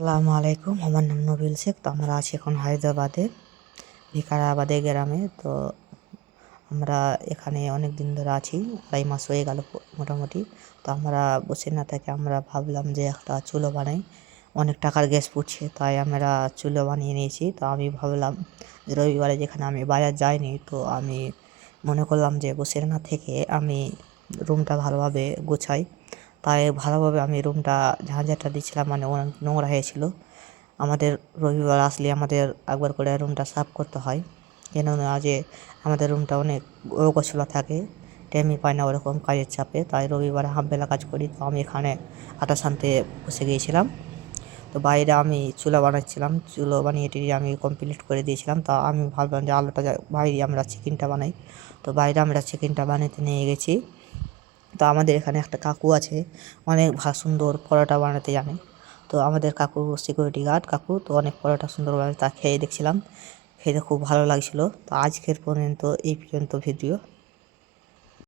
আসসালামু আলাইকুম। আমার নাম নবিল শেখ। তো আমরা আছি এখন হায়দ্রাবাদে, ভিকারাবাদে গ্রামে। তো আমরা এখানে অনেক দিন ধরে আছি, 2.5 মাস হয়ে গেল মোটামুটি। তো আমরা বসে না থেকে আমরা ভাবলাম যে একটা চুলো বানাই। অনেক টাকার গ্যাস পুড়ছে, তাই আমরা চুলো বানিয়ে নিয়েছি। তো আমি ভাবলাম যে রবিবারে যেখানে আমি বাজার যাইনি, তো আমি মনে করলাম যে বসে না থেকে আমি রুমটা ভালোভাবে গোছাই। তাই ভালোভাবে আমি রুমটা ঝাঁঝাটা দিচ্ছিলাম, মানে অনেক নোংরা হয়েছিল। আমাদের রবিবার আসলে আমাদের একবার করে রুমটা সাফ করতে হয়, কেননা যে আমাদের রুমটা অনেক অগোছালো থাকে, টাইমই পাই না ওরকম কাজের চাপে। তাই রবিবারে হাফবেলা কাজ করি। তো আমি এখানে আটাশ আনতে বসে গিয়েছিলাম। তো বাইরে আমি চুলা বানাচ্ছিলাম, চুলো বানিয়ে টিয়ে আমি কমপ্লিট করে দিয়েছিলাম। তা আমি ভাবলাম যে আলুটা বাইরে আমরা চিকেনটা বানাই। তো বাইরে আমরা চিকেনটা বানাতে নিয়ে গেছি। তো আমাদের এখানে একটা কাকু আছে, অনেক সুন্দর পরোটা বানাতে জানে। তো আমাদের কাকু সিকিউরিটি গার্ড কাকু, তো অনেক পরোটা সুন্দরভাবে তা খেয়ে দেখছিলাম, খেতে খুব ভালো লাগছিল। তো আজকের পর্যন্ত এই পর্যন্ত ভিডিও।